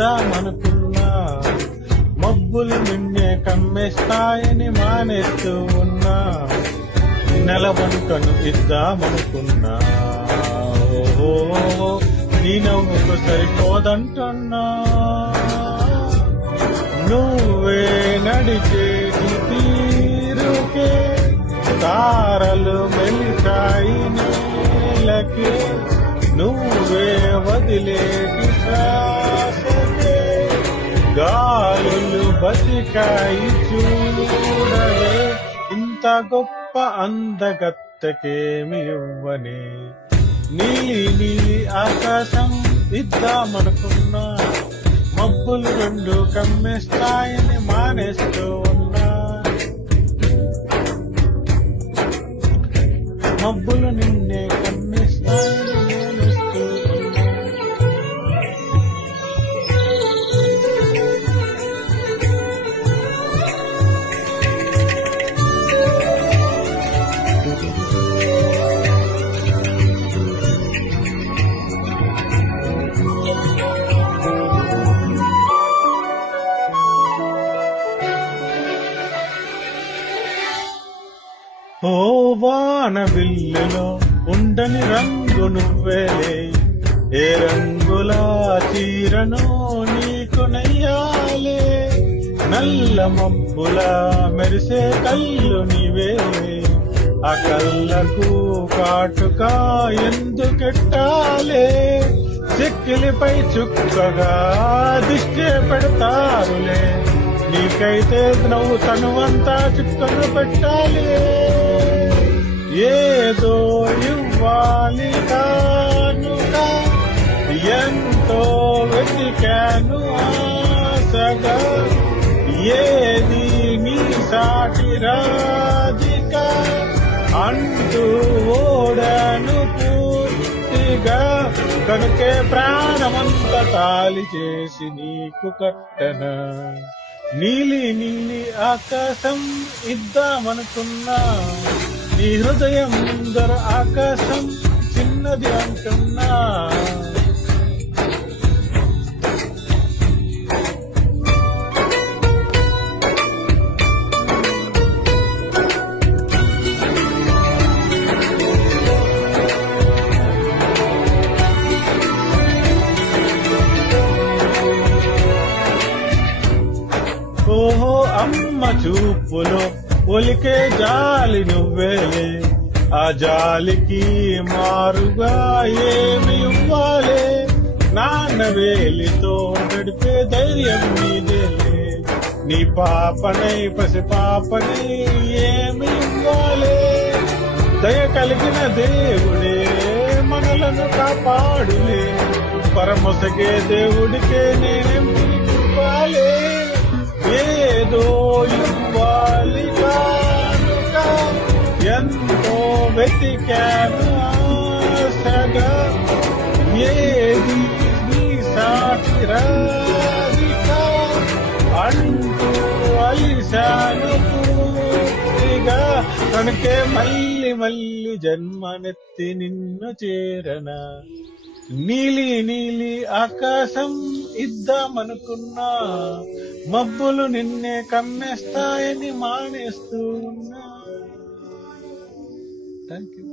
ఇద్దామనుకున్నా, మబ్బులు నిన్నే కమ్మేస్తాయని మానేస్తూ ఉన్నా, నెలవంకను ఇద్దామనుకున్నా, ఓహో నీ నవ్వుకు సరిపోదంటున్నా, నువ్వే నడిచేటి తీరుకే తారలు మెలికాయి నీలకే, నువ్వే వదిలేటి శ్వాసకే గాలులు బతికాయి చూడవే, ఇంత గొప్ప అందగత్తకేమి ఇవ్వనే, నీలి నీలి ఆకాశం ఇద్దామనుకున్నా, మబ్బులు రెండు కమ్మేస్తాయని మానేస్తూ ఉన్నా, మబ్బులు నిన్నే కమ్మేస్తాయని మానేస్తూ ఉన్నా. ఓ వాన బిల్లులో ఉండని రంగు నువ్వేలే, ఏ రంగుల చీరను నీకు నయ్యాలే, నల్ల మబ్బుల మెరిసే కళ్ళు నీవేలే, ఆ కళ్ళకు కాటుక ఎందుకెట్టాలే, చెక్కిలిపై చుక్కగా దిష్టి పెడతారులే, నీకైతే నవ్వు తనువంతా చుక్కను పెట్టాలి, ఏదో ఇవ్వాలి కానుగా ఎంతో వెతికాను ఆశగా, ఏది నీ సాటి రాధిక అంటూ ఓడాను పూర్తిగా, కనుకే ప్రాణమంత తాలి చేసి నీకు కట్టన, నీలి నీలి ఆకాశం ఇద్దామనుకున్నా, నీ హృదయం ముందర ఆకాశం చిన్నది అంటున్నా, ఓహో అమ్మ చూపులో ఒలికే జాలి నువ్వేలే, ఆ జాలికి మారుగా ఏమి ఇవ్వాలే, నాన్న వేలితో నడిపే ధైర్యం నీదేలే, నీ పాపనై పసి పాపనై ఏమి ఇవ్వాలే, దయ కలిగిన దేవుడే మనలను కాపాడులే, పరమొసగే దేవుడికే నేనేం ఇవ్వాలే, ఏదో ఇవ్వాలి కానుక ఎంతో వెతికాను ఆశగా, ఏది నీ సాటి రాధిక అంటూ అలిశాను పూర్తిగా, కనుకే మళ్ళీ మళ్ళీ జన్మనెత్తి నిన్ను చేరన, నీలి నీలి ఆకాశం ఇద్దామనుకున్నా, మబ్బులు నిన్నే కమ్మేస్తాయని మానేస్తూ ఉన్నా. Thank you.